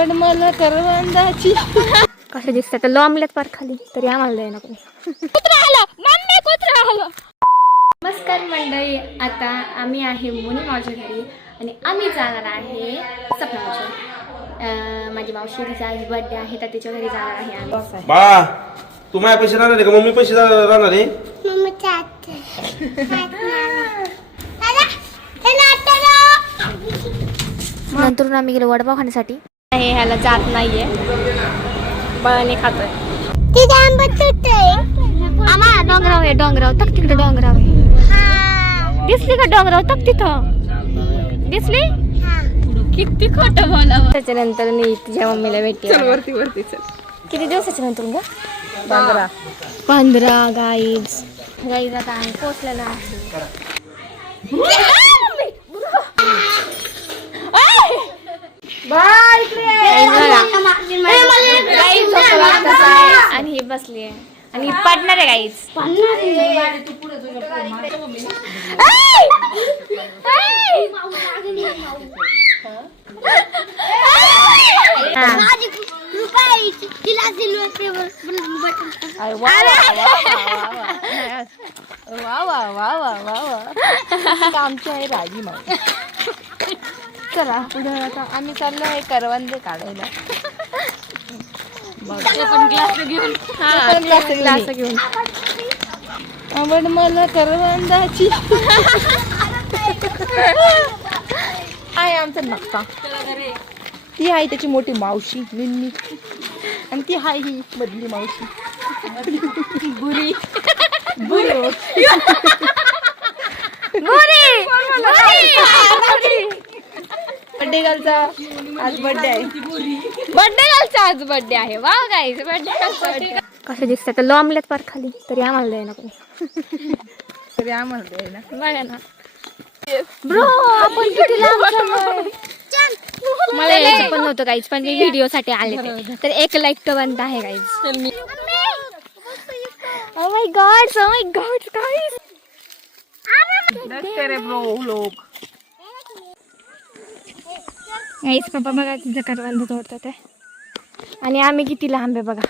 आवड मला करवंदाची. कसे दिसतात लॉमल्यात पार खाली तरी आम्हाला द्याय नको. नमस्कार मंडळी, आता आम्ही आहे मुनी माझ्या घरी आणि आम्ही जाणार आहे सपनाच्या. माझी मावशी तिचा आज बर्थडे आहे तर तिच्या घरी जाणार आहे आम्ही. बाळा तू माझ्या पैसे राहणार आहे का मम्मी पैसे राहणार आहे? नंतर आम्ही गेलो वडापाव खाण्यासाठी. हे ह्याला जात नाहीये, बळाने खातोय. डोंगराव आहे, डोंगराव तक तिकडे डोंगराव आहे. दिसली का डोंगराव तक तिथं दिसली? किती खोटं बोलावं. त्याच्यानंतर मी तुझ्या मम्मीला भेटते. वरती वरती चल. किती दिवसाच्या नंतर ग? 15 गाईज आता आम्ही पोचलेलो आहे. आणि ही बसली आहे आणि पडणार आहे गाईज. आमची आहे राजी माऊ. चला पुढे आता आम्ही चाललोय करवंदे काढायला. ग्लास घेऊन आवड मला करवंदाची. आहे आमचा नक्का. ती आहे त्याची मोठी मावशी निन्नी आणि ती आहे ही मधली मावशी बुरी बुरी. बर्थडे गर्लचा आज बर्थडे आहे. बर्थडे गर्लचा आज बर्थडे आहे. वाव गाईज, बर्थडे कसे दिसतात लॉमल्यात पार खाली तरी आम्हाला द्याय नको. तरी आम्हाला द्याय ना. बघा ना ब्रो, आपण किती लांब चाललोय. मला यायचं पण नव्हतं गाईज, पण मी व्हिडिओ साठी आले ते. तर 1 लाईक तो बनत आहे guys. Oh my God guys. Guys पप्पा बघा तिचं करवंद तोडतात आहे आणि आम्ही किती लांब आहे बघा.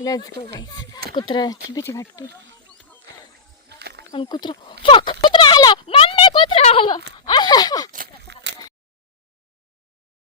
Let's go guys. कुत्र्याची भीती वाटते आणि कुत्रा आलं. मम्मी कुत्रा आलं.